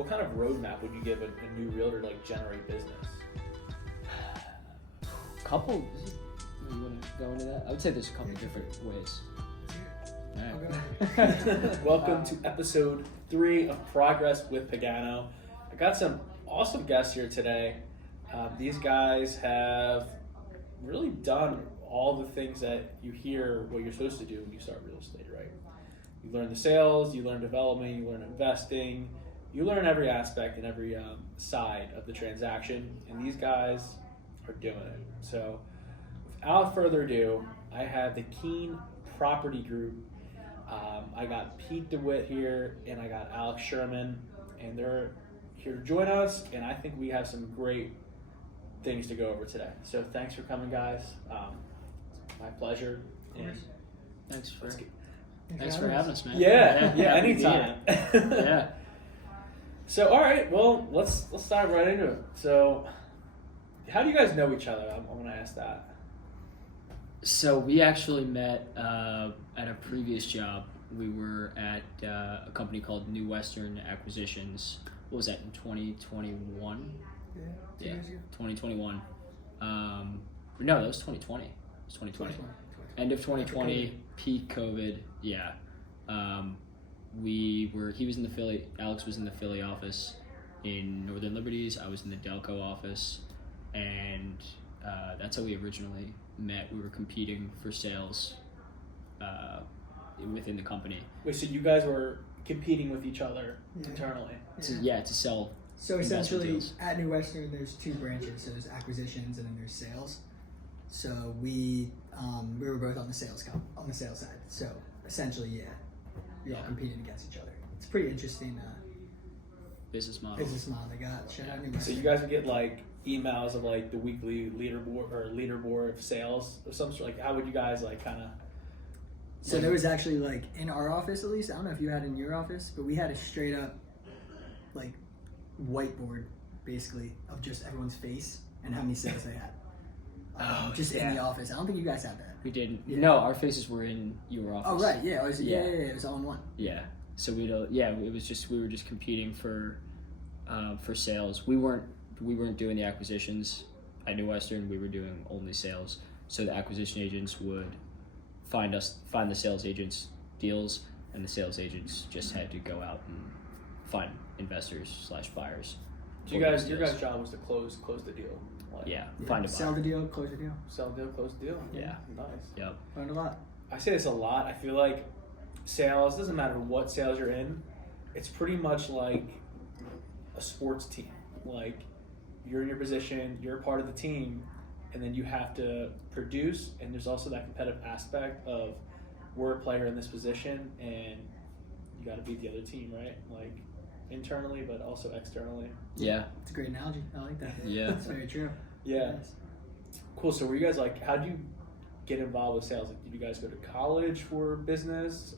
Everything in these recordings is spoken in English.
what kind of roadmap would you give a new realtor to like generate business? Couple. You want to go into that? I would say there's a couple different ways. All right. Welcome to episode 3 of Progress with Pagano. I got some awesome guests here today. These guys have really done all the things that you hear what you're supposed to do when you start real estate, right? You learn the sales, you learn development, you learn investing, you learn every aspect and every side of the transaction, and these guys are doing it. So without further ado, I have the Keen Property Group. I got Pete DeWitt here, and I got Alex Sherman, and they're here to join us, and I think we have some great things to go over today. So thanks for coming, guys. It's my pleasure. And Thanks for having us, man. Yeah, anytime. Yeah. So, all right, well, let's dive right into it. So, how do you guys know each other? I'm going to ask that. So we actually met at a previous job. We were at a company called New Western Acquisitions. What was that, in 2021? Yeah, 2021. No, that was 2020. It was 2020. End of 2020, peak COVID. Yeah. He was in the Philly. Alex was in the Philly office in Northern Liberties. I was in the Delco office, and that's how we originally met. We were competing for sales within the company. Wait, so you guys were competing with each other internally? To sell. So essentially, at New Western, there's 2 branches. So there's acquisitions and then there's sales. So we were both on the sales side. So essentially, you're all competing against each other. It's a pretty interesting business model they got. Shout out New Western. So you guys would get like emails of like the weekly leaderboard of sales of some sort. Like, how would you guys like kind of? So there was actually like in our office, at least, I don't know if you had in your office, but we had a straight up like whiteboard basically of just everyone's face and how many sales they had. In the office. I don't think you guys had that. We didn't. Yeah. No, our faces were in your office. Oh right, yeah. It was all in one. Yeah. So we were just competing for sales. We weren't doing the acquisitions at New Western. We were doing only sales. So the acquisition agents would find the sales agents deals, and the sales agents just had to go out and find investors/buyers. So your guys' job was to close the deal. Find a buyer. Sell the deal, close the deal. Sell the deal, close the deal. Yeah. Nice. Yep. Learned a lot. I say this a lot. I feel like sales, doesn't matter what sales you're in, it's pretty much like a sports team. Like, you're in your position, you're a part of the team, and then you have to produce, and there's also that competitive aspect of we're a player in this position, and you got to beat the other team, right? Like, internally, but also externally. Yeah. It's a great analogy. I like that. Yeah. It's very true. Yeah. Yes. Cool. So were you guys like, how did you get involved with sales? Like, did you guys go to college for business?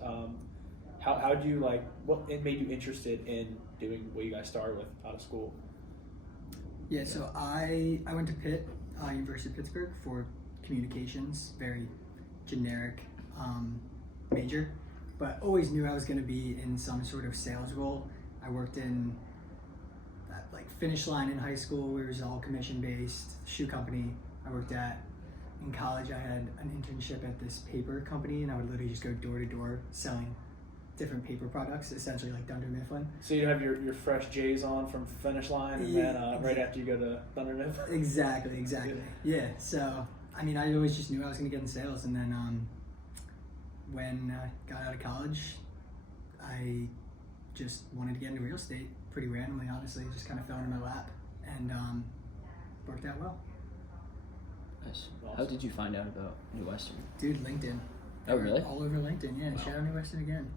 How do you like, what made you interested in doing what you guys started with out of school? Yeah, so I went to Pitt, University of Pittsburgh for communications, very generic major, but always knew I was going to be in some sort of sales role. I worked in like Finish Line in high school. It was all commission-based shoe company I worked at. In college, I had an internship at this paper company, and I would literally just go door to door selling different paper products, essentially like Dunder Mifflin. So you have your fresh J's on from Finish Line, and then right after you go to Dunder Mifflin. Exactly. Yeah. So I mean, I always just knew I was going to get in sales, and then when I got out of college, I just wanted to get into real estate pretty randomly, honestly. It just kind of fell into my lap, and worked out well. Nice. Awesome. How did you find out about New Western? Dude, LinkedIn. Oh, really? All over LinkedIn, yeah. Wow. Shout out New Western again.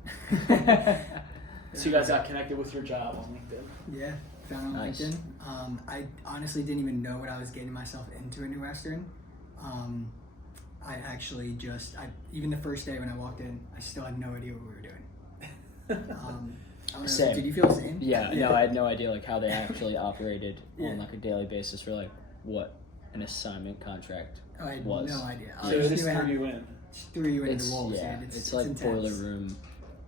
So you guys got connected with your job on LinkedIn? Yeah, found on Nice. LinkedIn. I honestly didn't even know what I was getting myself into at New Western. I actually even the first day when I walked in, I still had no idea what we were doing. I don't know, Same. did you feel the same? Yeah, no, I had no idea like how they actually operated on like a daily basis for like what an assignment contract I had was. no idea. So it just threw you in. Just threw you into It's the walls, yeah, dude. it's like intense. boiler room.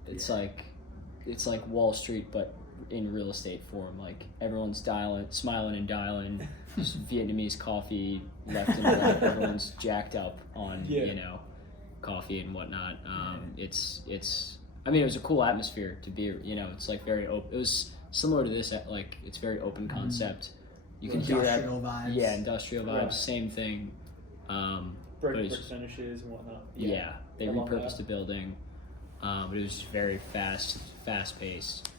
It's like Wall Street, but in real estate form. Like everyone's smiling and dialing, just Vietnamese coffee left and right. Everyone's jacked up on coffee and whatnot. It's I mean, it was a cool atmosphere to be. It's like very open. It was similar to this. Like it's very open concept. You can hear that. Industrial vibes. Yeah, industrial vibes. Right. Same thing. Brick finishes and whatnot. Yeah, they I love repurposed that. the building. But it was very fast paced.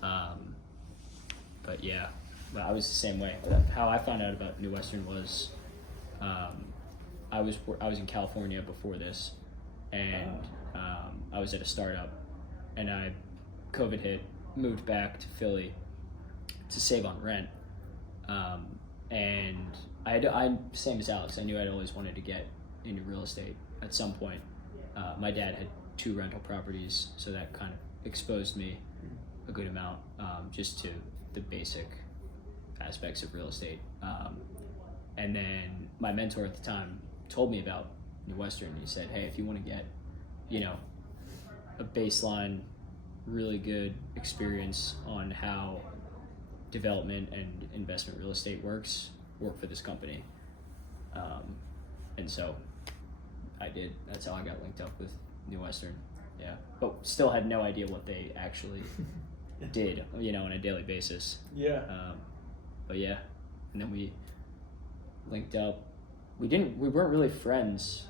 But yeah, but I was the same way. How I found out about New Western was, I was in California before this, and I was at a startup, and COVID hit, moved back to Philly to save on rent, and I same as Alex. I knew I'd always wanted to get into real estate at some point. My dad had 2 rental properties, so that kind of exposed me a good amount, just to the basic aspects of real estate. And then my mentor at the time told me about New Western. He said, hey, if you want to get, a baseline, really good experience on how development and investment real estate work for this company. And so I did. That's how I got linked up with New Western. Yeah, but still had no idea what they actually did, on a daily basis. Yeah. But yeah, and then we linked up. We weren't really friends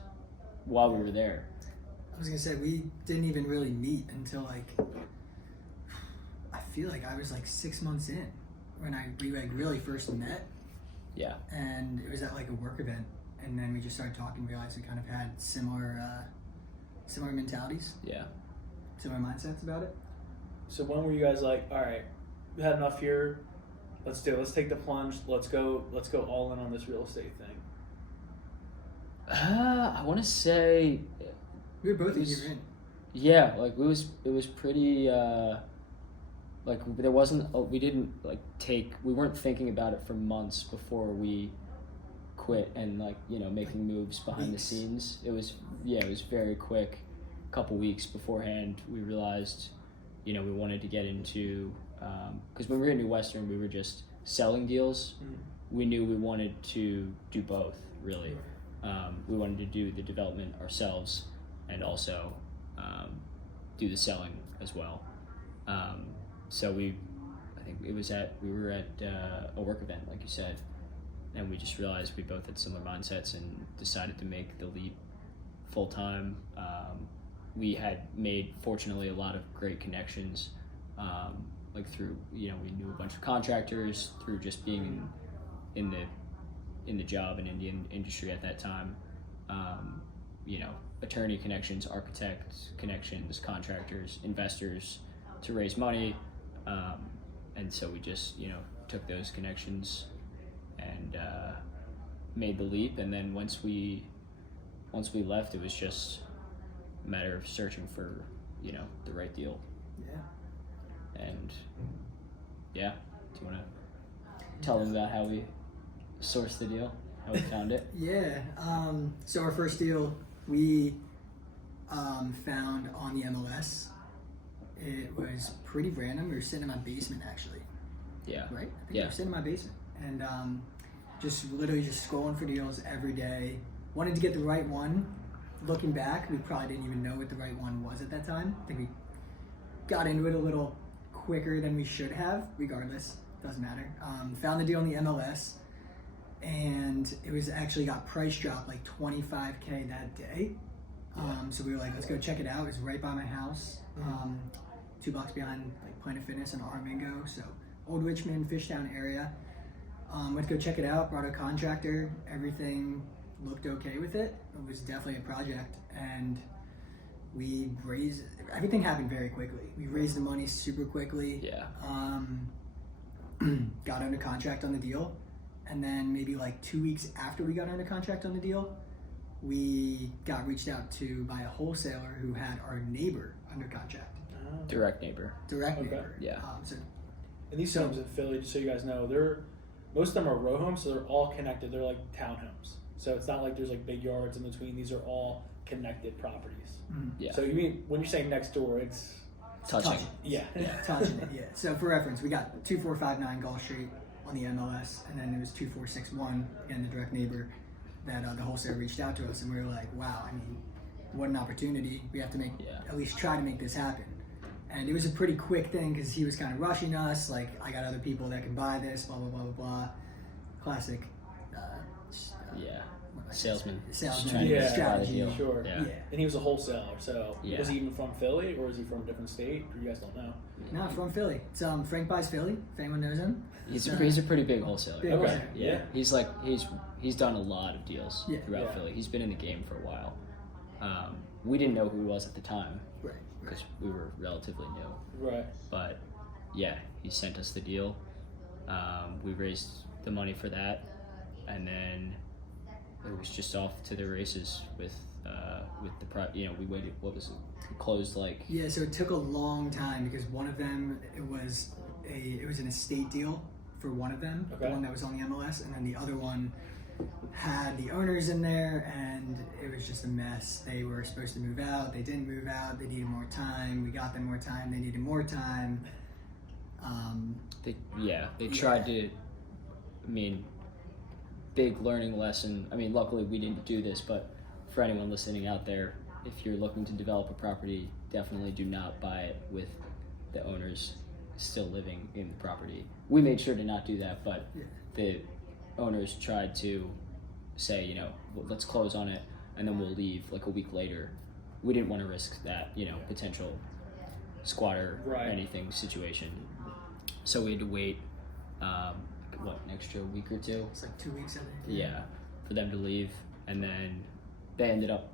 while we were there. I was gonna say we didn't even really meet until I feel like I was 6 months in when we really first met, Yeah. and it was at a work event, and then we just started talking, realized we kind of had similar mentalities, Yeah. similar mindsets about it. So when were you guys like, all right, we had enough here, let's do it. Let's take the plunge. Let's go all in on this real estate thing. I want to say, We were both a It was- year in. yeah, it was pretty, there wasn't, we weren't thinking about it for months before we quit and making moves behind the Weeks. scenes. It was very quick. A couple weeks beforehand, we realized, we wanted to get into, because when we were at New Western, we were just selling deals. We knew we wanted to do both, really. We wanted to do the development ourselves and also do the selling as well. So we were at a work event, like you said, and we just realized we both had similar mindsets and decided to make the leap full time. We had made, fortunately, a lot of great connections, through, we knew a bunch of contractors through just being in the job and Indian industry at that time. Attorney connections, architect connections, contractors, investors to raise money. And so we just, took those connections and made the leap. And then once we left, it was just a matter of searching for, the right deal. Yeah. And yeah, do you want to tell them about how we sourced the deal, how we found it? Yeah. So our first deal we found on the MLS. It was pretty random. We were sitting in my basement, actually. Yeah. Right? I think Yeah. we were sitting in my basement. And just literally just scrolling for deals every day. Wanted to get the right one. Looking back, we probably didn't even know what the right one was at that time. I think we got into it a little quicker than we should have. Regardless, doesn't matter. Found the deal on the MLS. And it was actually got price dropped like $25K that day. So we were like, let's go check it out. It was right by my house, 2 blocks behind Planet Fitness and Armingo. So Old Richmond, Fishtown area. Went to go check it out. Brought a contractor. Everything looked okay with it. It was definitely a project, and we raised. Everything happened very quickly. We raised the money super quickly. Yeah. Got under contract on the deal. And then maybe 2 weeks after we got under contract on the deal, we got reached out to by a wholesaler who had our neighbor under contract. Direct neighbor. Direct Okay. neighbor. Yeah. And these homes in Philly, just so you guys know, most of them are row homes, so they're all connected. They're like townhomes. So it's not like there's big yards in between. These are all connected properties. Mhm. Yeah. So you mean when you're saying next door, it's Touching. Yeah. touching it. Yeah. So for reference, we got 2459 Gulf Street on the MLS, and then it was 2461 again, the direct neighbor that the wholesaler reached out to us, and we were like, wow, I mean, what an opportunity. We have to at least try to make this happen. And it was a pretty quick thing because he was kind of rushing us, like, I got other people that can buy this, blah, blah, blah, blah, blah. Classic. Salesman. Salesman strategy. Sure. Yeah. And he was a wholesaler, so Yeah. was he even from Philly, or is he from a different state? Or you guys don't know? No, from Philly. It's Frank buys Philly, if anyone knows him. He's a pretty big wholesaler. Big Okay. wholesaler. Yeah. He's done a lot of deals throughout Yeah. Philly. He's been in the game for a while. We didn't know who he was at the time Right. because we were relatively new. Right. But yeah, he sent us the deal. We raised the money for that, and then it was just off to the races with the we waited. What was it? We closed like. Yeah, so it took a long time because one of them it was an estate deal for one of them, Okay. the one that was on the MLS, and then the other one had the owners in there, and it was just a mess. They were supposed to move out, they didn't move out, they needed more time. We got them more time, they needed more time. They tried to. I mean, big learning lesson. I mean, luckily we didn't do this, but for anyone listening out there, if you're looking to develop a property, definitely do not buy it with the owners still living in the property. We made sure to not do that, but the owners tried to say, well, let's close on it and then we'll leave like a week later. We didn't want to risk that, potential squatter or anything situation. So we had to wait, an extra week or two? It's like 2 weeks, I think. Yeah, for them to leave, and then they ended up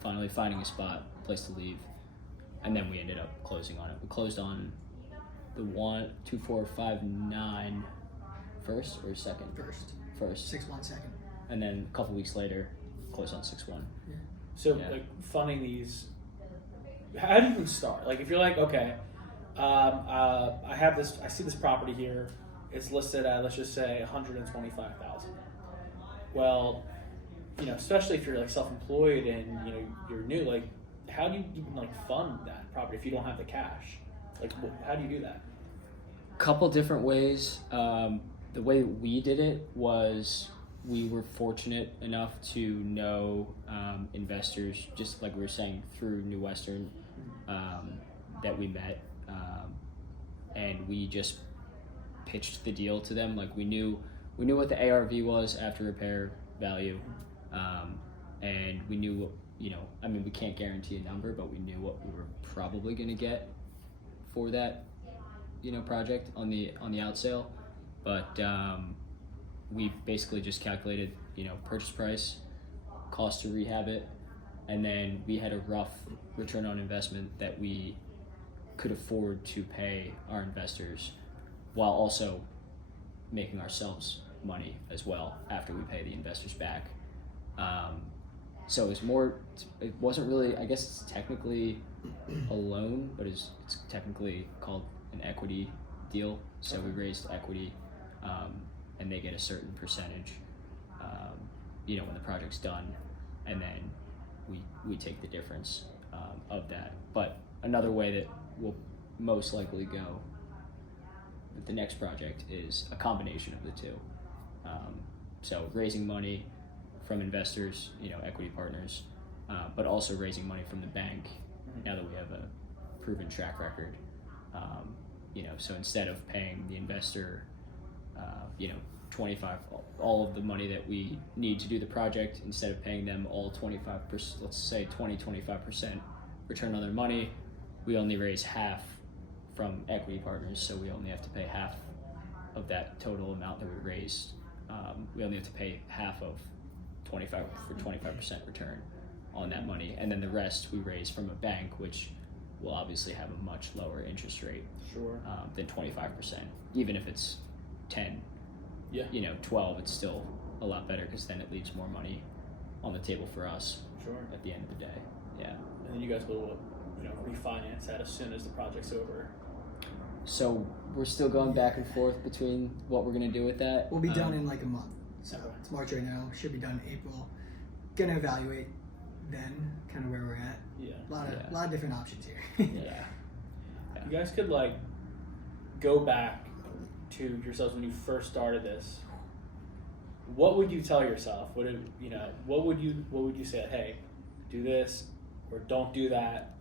finally finding a place to leave, and then we ended up closing on it. We closed on the 2459 first or second? First. 6-1 second. And then a couple weeks later, closed on 6-1. Yeah. So, funding these, how do you even start? Like, if you're like, okay, I see this property here. It's listed at, let's just say, $125,000. Well, especially if you're like self-employed and you're new, like, how do you even fund that property if you don't have the cash? Like, how do you do that? Couple different ways. The way we did it was we were fortunate enough to know investors, just like we were saying, through New Western, that we met, and we just pitched the deal to them. Like we knew what the ARV was after repair value, and we knew what, we can't guarantee a number, but we knew what we were probably going to get for that project on the out sale. But we basically just calculated purchase price, cost to rehab it, and then we had a rough return on investment that we could afford to pay our investors while also making ourselves money as well after we pay the investors back. So it wasn't really, I guess it's technically a loan, but it's technically called an equity deal. So we raised equity, and they get a certain percentage, when the project's done, and then we take the difference of that. But another way that will most likely go with the next project is a combination of the two. So raising money from investors, equity partners, but also raising money from the bank now that we have a proven track record. So instead of paying the investor, 25, all of the money that we need to do the project, instead of paying them all 25%, let's say 25% return on their money, we only raise half from equity partners, so we only have to pay half of that total amount that we raised. We only have to pay half of 25% return on that money, and then the rest we raise from a bank, which will obviously have a much lower interest rate than 25%. Even if it's 10, 12, it's still a lot better because then it leaves more money on the table for us at the end of the day. Yeah. And then you guys will refinance that as soon as the project's over. So we're still going back and forth between what we're going to do with that. We'll be done in like a month. So it's March right now. Should be done in April. Gonna evaluate then kind of where we're at. Yeah. A lot of different options here. Yeah. you guys could like go back to yourselves when you first started this, what would you tell yourself? What would you say? Hey, do this or don't do that.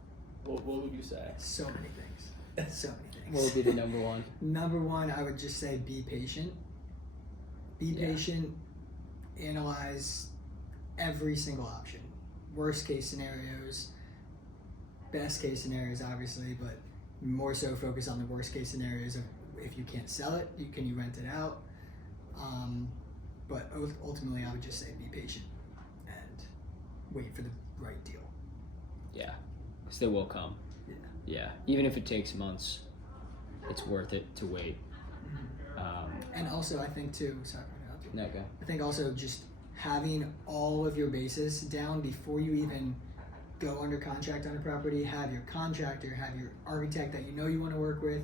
What would you say? So many things. So many things. What would be the number one? Number one, I would just say be patient. Be patient. Analyze every single option. Worst case scenarios, best case scenarios, obviously, but more so focus on the worst case scenarios of if you can't sell it, can you rent it out? But ultimately, I would just say be patient and wait for the right deal. Yeah, because they will come. Yeah, even if it takes months, it's worth it to wait. And also, I think too. Sorry, No, go. I think also just having all of your bases down before you even go under contract on a property. Have your contractor, have your architect that you know you want to work with,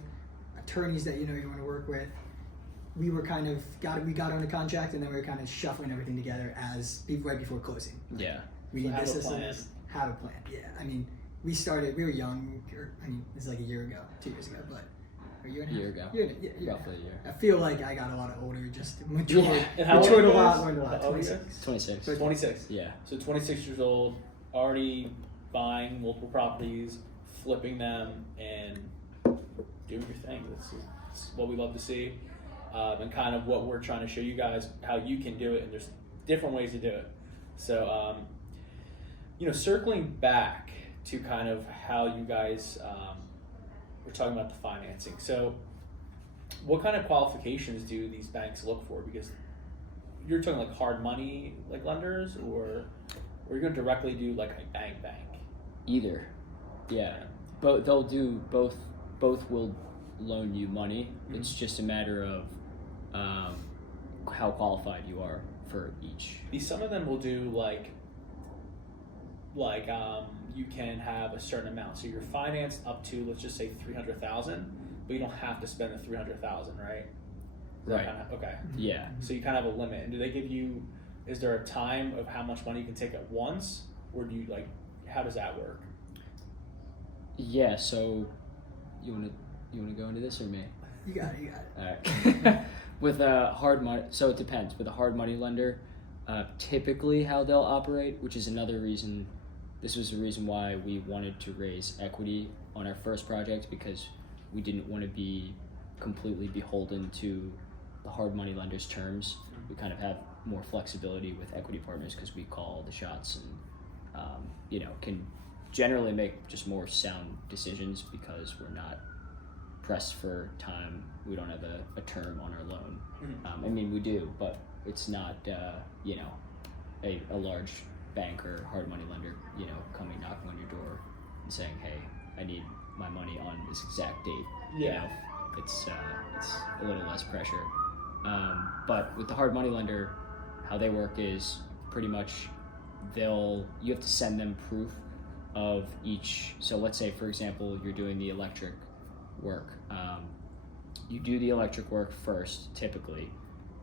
attorneys that you know you want to work with. We were kind of we got under contract, and then we were kind of shuffling everything together right before closing. Yeah. We need Have this, a plan. this, have a plan. Yeah, I mean, we were young. This is like a year ago, 2 years ago, but a year and a half. Year ago. Year. Roughly a year. I feel like I got a lot older, just matured, And how old matured are a you lot, guys? learned a lot. How old are you 26. 26. 26. Yeah. So 26 years old, already buying multiple properties, flipping them, and doing your thing. That's what we love to see, and kind of what we're trying to show you guys how you can do it. And there's different ways to do it. So, circling back to kind of how you guys were talking about the financing. So, what kind of qualifications do these banks look for? Because you're talking like hard money, like lenders, or you're going to directly do like a bank. Either. Yeah. But they'll do both. Both will loan you money. Mm-hmm. It's just a matter of how qualified you are for each. Some of them will do like you can have a certain amount. So you're financed up to, let's just say, $300,000, but you don't have to spend the $300,000, right? Right. Okay. Yeah. So you kind of have a limit. And do they give you? Is there a time of how much money you can take at once, or do you how does that work? Yeah. So you wanna go into this or me? You got it. All right. With a hard money, so it depends. With a hard money lender, typically how they'll operate, which is another reason. This was the reason why we wanted to raise equity on our first project, because we didn't want to be completely beholden to the hard money lender's terms. We kind of have more flexibility with equity partners because we call the shots and can generally make just more sound decisions because we're not pressed for time. We don't have a term on our loan. Mm-hmm. We do, but it's not a large bank or hard money lender coming knocking on your door and saying, hey, I need my money on this exact date. Yeah. It's a little less pressure. But with the hard money lender, how they work is pretty much you have to send them proof of each. So let's say, for example, you're doing the electric work. You do the electric work first, typically,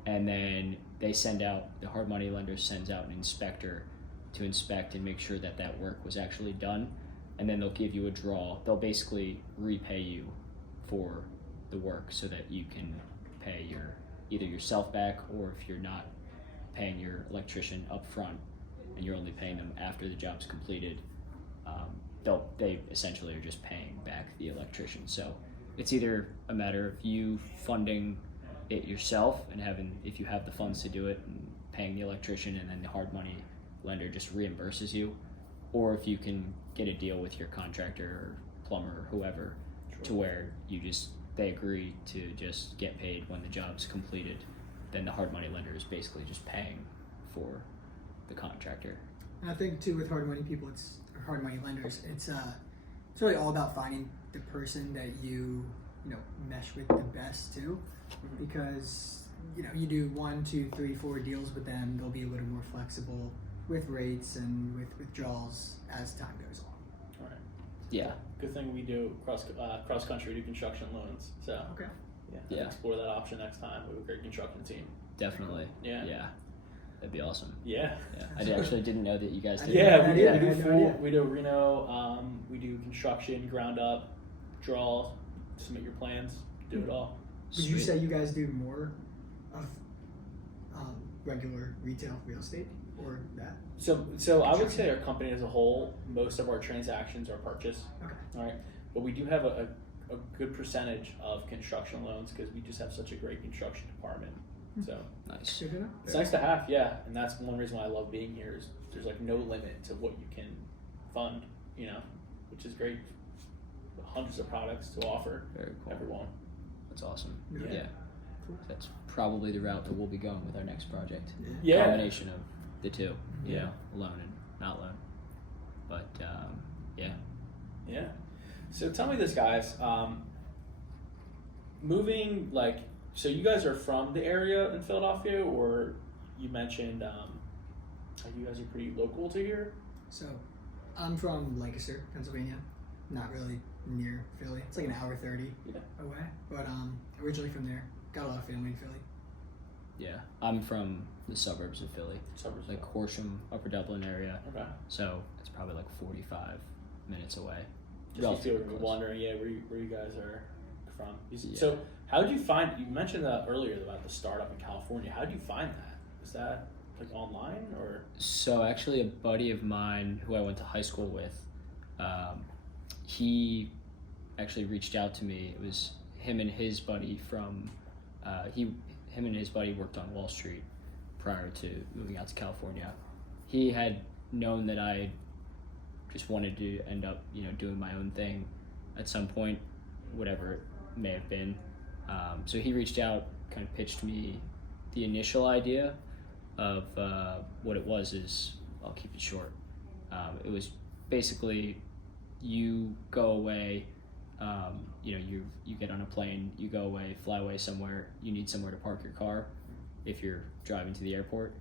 and then the hard money lender sends out an inspector to inspect and make sure that work was actually done, and then they'll give you a draw. They'll basically repay you for the work so that you can pay either yourself back, or if you're not paying your electrician up front and you're only paying them after the job's completed, they essentially are just paying back the electrician. So it's either a matter of you funding it yourself and if you have the funds to do it, and paying the electrician, and then the hard money lender just reimburses you, or if you can get a deal with your contractor or plumber or whoever, to where they agree to just get paid when the job's completed, then the hard money lender is basically just paying for the contractor. And I think too, with hard money people, hard money lenders, it's really all about finding the person that you mesh with the best too, because you do 1, 2, 3, 4 deals with them, they'll be a little more flexible with rates and with withdrawals as time goes on. All right. Yeah. Good thing we do cross country, do construction loans. So Okay. Yeah. Explore that option next time. We have a great construction team. Definitely. Yeah. That'd be awesome. Yeah. I actually didn't know that you guys did. Yeah, I we had do no full. idea. We do Reno. We do construction, ground up, draw, submit your plans, do it all. Would you say you guys do more of regular retail real estate or that? So I would say our company as a whole, most of our transactions are purchase. Okay. All right, but we do have a good percentage of construction loans because we just have such a great construction department. So Nice. Good enough. it's nice to have, yeah, and that's one reason why I love being here is there's like no limit to what you can fund, you know, which is great. Hundreds of products to offer Very cool. everyone. That's awesome. Yeah. Yeah. Cool. That's probably the route that we'll be going with our next project. Yeah. Combination of the two, you Yeah. know, loan and not loan. But yeah. Yeah. So tell me this, guys. Moving, like, so you guys are from the area in Philadelphia, or you mentioned you guys are pretty local to here? So, I'm from Lancaster, Pennsylvania. Not really near Philly. It's like an hour 30 Yeah. away. But originally from there. Got a lot of family in Philly. Yeah. I'm from the suburbs of Philly. Suburbs. Like Horsham, Upper Dublin area. Okay. So it's probably like 45 minutes away. Just if you Relatively were close. wondering, yeah, where you guys are from. Yeah. So how did you find? You mentioned earlier about the startup in California. How did you find that? Is that like online or? So actually, a buddy of mine who I went to high school with, he actually reached out to me. It was him and his buddy from, him and his buddy worked on Wall Street prior to moving out to California. He had known that I just wanted to end up, you know, doing my own thing at some point, whatever it may have been. So he reached out, kind of pitched me the initial idea of what it was. Is I'll keep it short. It was basically you go away, you know, you get on a plane, you go away, fly away somewhere, you need somewhere to park your car if you're driving to the airport,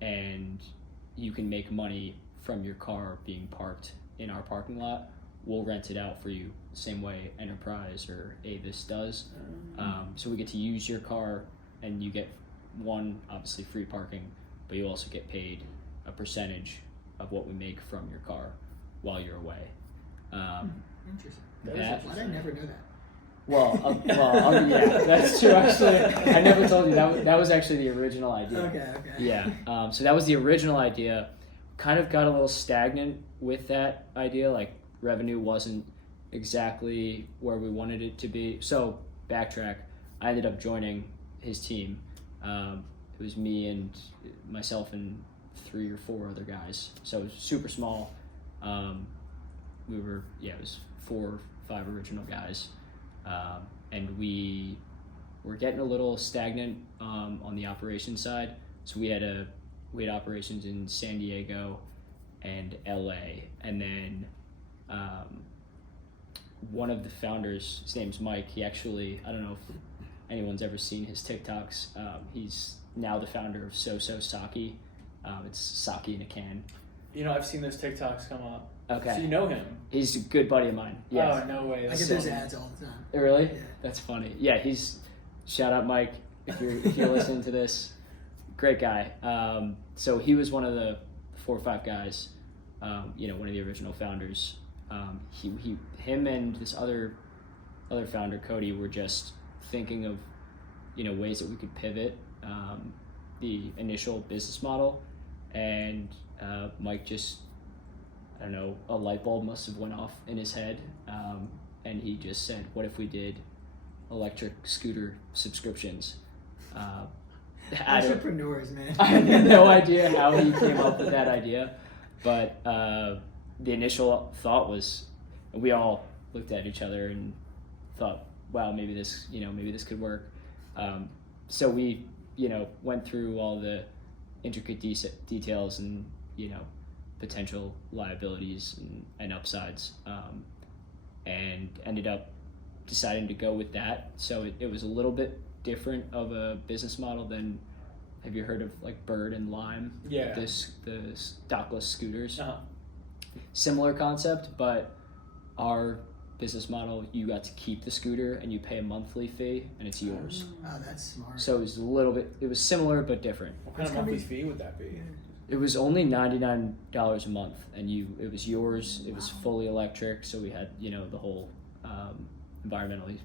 and you can make money from your car being parked in our parking lot. We'll rent it out for you, same way Enterprise or Avis does. So we get to use your car, and you get one, obviously free parking, but you also get paid a percentage of what we make from your car while you're away. Interesting. That, Why did I never know that? well, yeah, that's true. Actually, I never told you that was actually the original idea. Okay. Yeah. So that was the original idea. Kind of got a little stagnant with that idea. Like revenue wasn't exactly where we wanted it to be. So backtrack. I ended up joining his team. It was me and myself and 3 or 4 other guys. So it was super small. It was 4 or 5 original guys. And we were getting a little stagnant on the operations side. So we had operations in San Diego and LA, and then one of the founders, his name's Mike. He actually, I don't know if anyone's ever seen his TikToks. He's now the founder of So Sake. It's sake in a can. You know, I've seen those TikToks come up. Okay. So you know him? He's a good buddy of mine. Yeah. Oh, no way. I That's get so those neat. ads all the time. Really? Yeah. That's funny. Yeah, shout out Mike if you're listening to this. Great guy. So he was one of the 4 or 5 guys. You know, one of the original founders. Him and this other founder, Cody, were just thinking of, you know, ways that we could pivot the initial business model, and Mike just, I don't know, a light bulb must have went off in his head, and he just said, what if we did electric scooter subscriptions? Entrepreneurs, man. I have no idea how he came up with that idea, but the initial thought was, we all looked at each other and thought, wow, maybe this could work. So we, you know, went through all the intricate details and, you know, potential liabilities and upsides, and ended up deciding to go with that. So it was a little bit different of a business model than, have you heard of like Bird and Lime? Yeah. The stockless scooters. Uh-huh. Similar concept, but our business model, you got to keep the scooter and you pay a monthly fee and it's yours. Oh, that's smart. So it was similar but different. What kind of That's gonna monthly fee would that be? It was only $99 a month, and it was yours. It was fully electric, so we had, you know, the whole environmentally.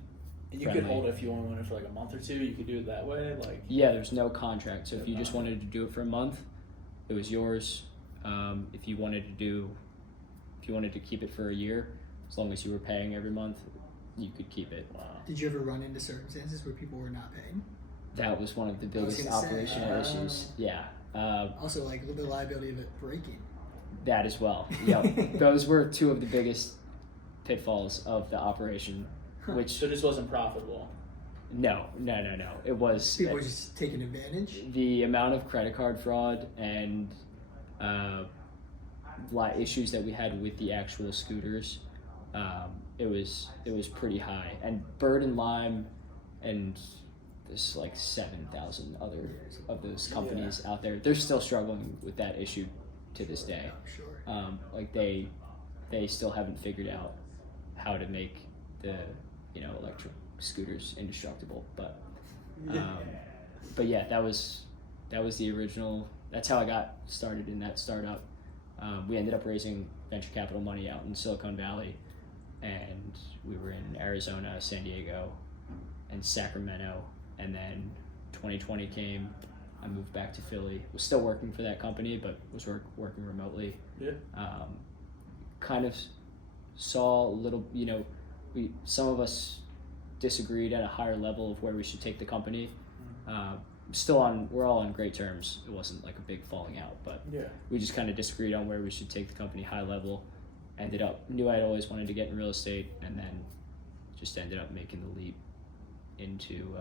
And you could hold it if you only wanted it for like a month or two. You could do it that way, like. Yeah, there's no contract. So if you just wanted to do it for a month, it was yours. If you wanted to keep it for a year, as long as you were paying every month, you could keep it. Wow. Did you ever run into circumstances where people were not paying? That was one of the biggest operational issues. Yeah. Also, like the liability of it breaking. That as well. Yep. Those were two of the biggest pitfalls of the operation. Which So this wasn't profitable. No. It was People were just taking advantage. The amount of credit card fraud and issues that we had with the actual scooters, it was pretty high. And Bird and Lime, and there's like 7,000 other of those companies out there. They're still struggling with that issue to this day. Sure. Like they still haven't figured out how to make the electric scooters indestructible. But yeah, that was the original. That's how I got started in that startup. We ended up raising venture capital money out in Silicon Valley, and we were in Arizona, San Diego, and Sacramento. And then 2020 came. I moved back to Philly. Was still working for that company, but was working remotely. Yeah. Kind of saw a little. Some of us disagreed at a higher level of where we should take the company. We're all on great terms. It wasn't like a big falling out, but we just kind of disagreed on where we should take the company high level. Knew I'd always wanted to get in real estate, and then just ended up making the leap into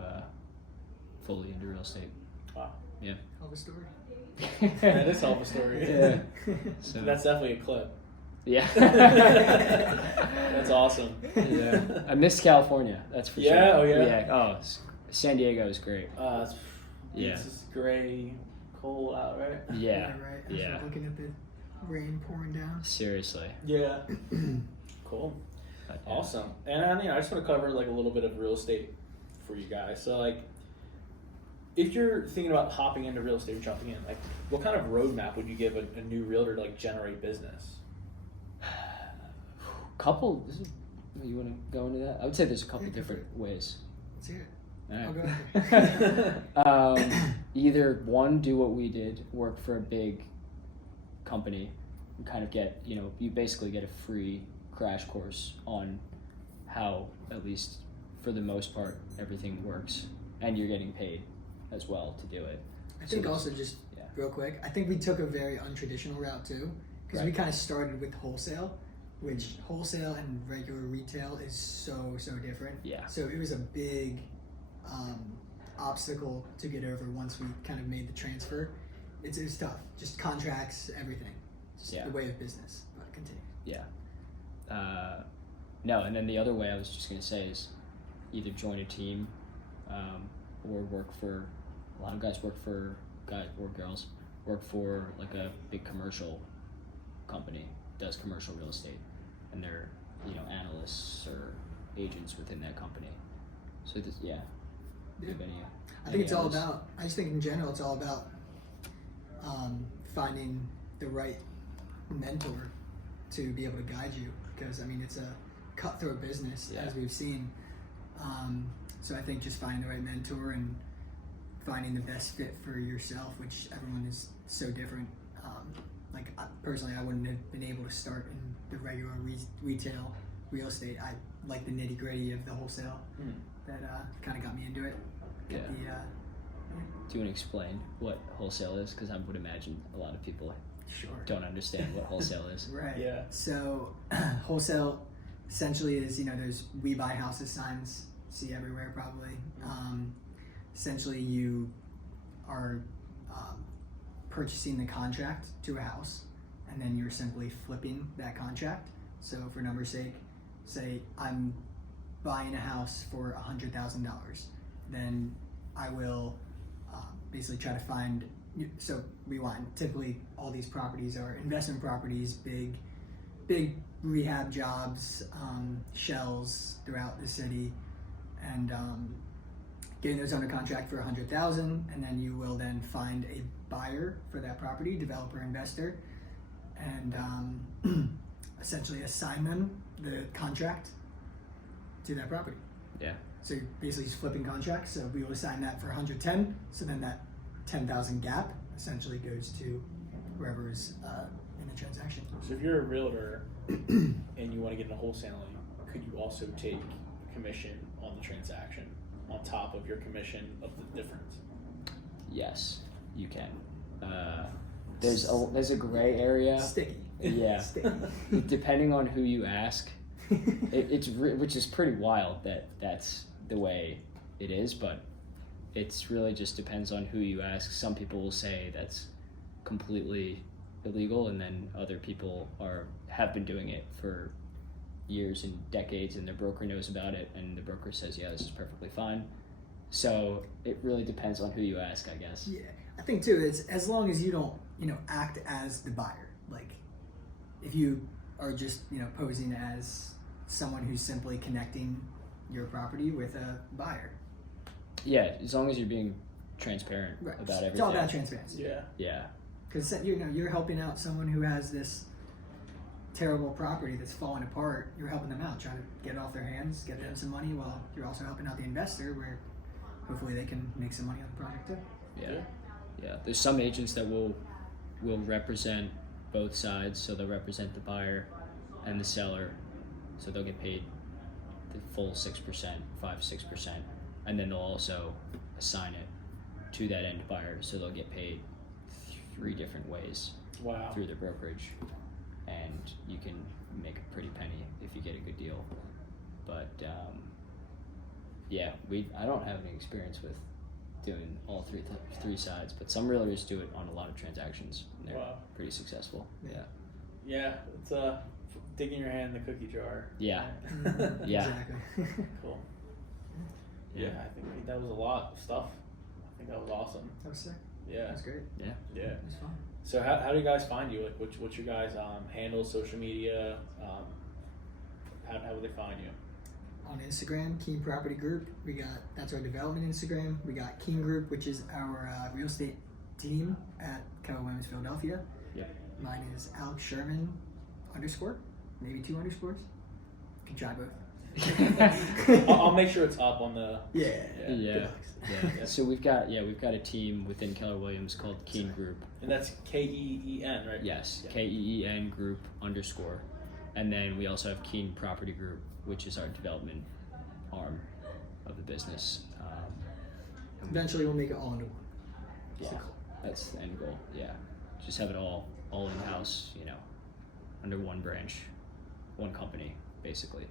fully into real estate. Wow. Yeah. Hell of a story. That is hell of a story. Yeah. So that's definitely a clip. Yeah. That's awesome. Yeah. I missed California. That's for sure. Oh yeah. Yeah. Oh, San Diego is great. It's just gray, cold out, right? Yeah. Right. Yeah. Looking at the rain pouring down. Seriously. Yeah. Cool. Yeah. Awesome. And I just want to cover like a little bit of real estate for you guys. So like, if you're thinking about hopping into real estate or jumping in, like, what kind of roadmap would you give a new realtor to like generate business? You want to go into that? I would say there's a couple different ways. Let's hear it. All right. Either one, do what we did, work for a big company, and kind of get, you basically get a free crash course on how, at least for the most part, everything works, and you're getting paid as well to do it. I think also just real quick, I think we took a very untraditional route too, because we kind of started with wholesale, which wholesale and regular retail is so different. Yeah. So it was a big obstacle to get over once we kind of made the transfer. It's tough, just contracts, everything, just the way of business. But continue. Yeah. No, and then the other way I was just gonna say is either join a team, or work for. A lot of guys work for girls work for like a big commercial company, does commercial real estate, and they're analysts or agents within that company. So I think it's all about. I just think in general it's all about finding the right mentor to be able to guide you, because it's a cutthroat business as we've seen. So I think just finding the right mentor and finding the best fit for yourself, which everyone is so different. Personally, I wouldn't have been able to start in the regular retail real estate. I like the nitty gritty of the wholesale. That kind of got me into it. Do you want to explain what wholesale is? Because I would imagine a lot of people don't understand what wholesale is. Right. Yeah. So wholesale essentially is, there's "We Buy Houses" signs, see everywhere probably. Essentially you are purchasing the contract to a house, and then you're simply flipping that contract. So for number's sake, say I'm buying a house for $100,000, then I will basically try to find. So rewind. Typically, all these properties are investment properties, big rehab jobs, shells throughout the city, and getting those under contract for $100,000, and then you will then find a buyer for that property, developer, investor, and essentially assign them the contract, to that property. Yeah. So you're basically just flipping contracts. So we will assign that for 110. So then that 10,000 gap essentially goes to whoever is in the transaction. So if you're a realtor and you want to get into wholesaling, could you also take a commission on the transaction on top of your commission of the difference? Yes, you can. There's a gray area. Sticky. Yeah. Sticky. Depending on who you ask, which is pretty wild that that's the way it is, but it's really just depends on who you ask. Some people will say that's completely illegal, and then other people have been doing it for years and decades, and their broker knows about it, and the broker says, yeah, this is perfectly fine. So it really depends on who you ask, I guess. Yeah, I think too, it's as long as you don't, act as the buyer. Like, if you are just, posing as someone who's simply connecting your property with a buyer. Yeah, as long as you're being transparent Right. about everything. It's all about transparency. Yeah. Yeah. Because you're helping out someone who has this terrible property that's falling apart. You're helping them out, trying to get it off their hands, get them some money, while you're also helping out the investor, where hopefully they can make some money on the project too. Yeah. There's some agents that will represent both sides, so they'll represent the buyer and the seller, so they'll get paid the full 6%, 5-6%, and then they'll also assign it to that end buyer, so they'll get paid 3 different ways. Wow. Through the brokerage, and you can make a pretty penny if you get a good deal. But I don't have any experience with doing all three sides, but some realtors do it on a lot of transactions, and they're pretty successful. Yeah, it's digging your hand in the cookie jar. Yeah. Exactly. Cool. Yeah, I think that was a lot of stuff. I think that was awesome. That was sick. Yeah. That's great. Yeah. It was fun. So how do you guys find you? Like, what's your guys' handles, social media? How would they find you? On Instagram, Keen Property Group. That's our development Instagram. We got Keen Group, which is our real estate team at Keller Williams Philadelphia. Yep. Mine is Alex Sherman _, maybe 2 underscores. You can try both. I'll make sure it's up on the. Yeah. So we've got a team within Keller Williams called Keen Group. And that's KEEN, right? Yes, Yeah. KEEN Group _, and then we also have Keen Property Group, which is our development arm of the business. Eventually, we'll make it all into one. Yeah, that's the end goal. Yeah, just have it all in house, under one branch, one company, basically.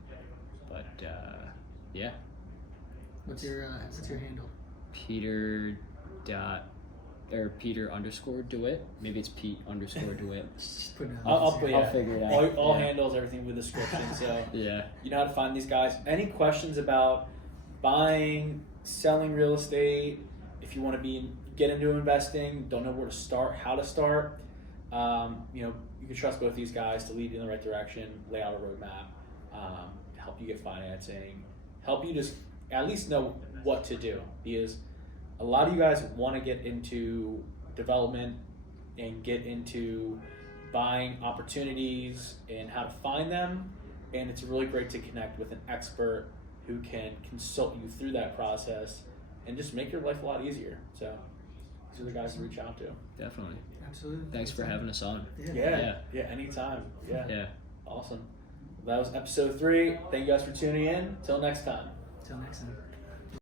But What's your handle? Peter _DeWitt. Maybe it's Pete _DeWitt. Just put it I'll figure it out. All handles, everything with description. So Yeah. you know how to find these guys. Any questions about buying, selling real estate? If you want to get into investing, don't know where to start, how to start. You can trust both these guys to lead you in the right direction, lay out a roadmap, help you get financing, help you just at least know what to do, because a lot of you guys want to get into development and get into buying opportunities and how to find them, and it's really great to connect with an expert who can consult you through that process and just make your life a lot easier. So these are the guys to reach out to. Definitely. Absolutely. Thanks for having us on. Yeah, anytime. Yeah. Awesome. That was episode 3. Thank you guys for tuning in. Till next time. Till next time.